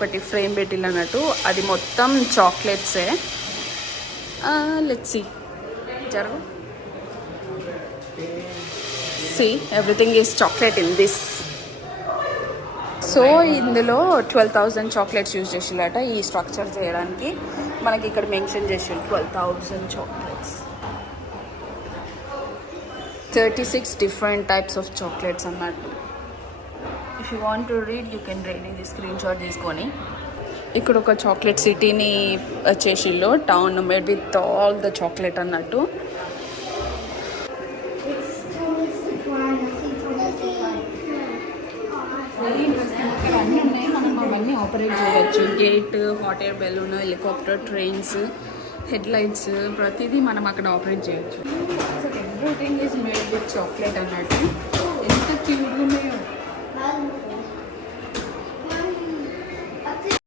ఒకటి ఫ్రేమ్ పెట్టిల్ అన్నట్టు, అది మొత్తం చాక్లెట్సే. లెట్స్ సీ, జరుగు. See, everything is chocolate in this. So ఇందులో 12,000 చాక్లెట్స్ యూజ్ చేసిల్లట ఈ స్ట్రక్చర్ చేయడానికి. మనకి ఇక్కడ మెన్షన్ చేసి 12,000 chocolates, 36 different types of chocolates అన్నట్టు. If you want to read you can read, ఇది స్క్రీన్ షాట్ తీసుకొని. ఇక్కడ ఒక చాక్లెట్ సిటీని చేసిల్లో, town made with all the chocolate అన్నట్టు. అన్నీ ఉన్నాయి, మనం అవన్నీ ఆపరేట్ చేయవచ్చు. Gate, hot air balloon, helicopter, trains, headlights, ప్రతిదీ మనం అక్కడ ఆపరేట్ చేయొచ్చు. Everything is made with chocolate అన్నట్టు. ఎంత క్యూట్గా ఉన్నాయో.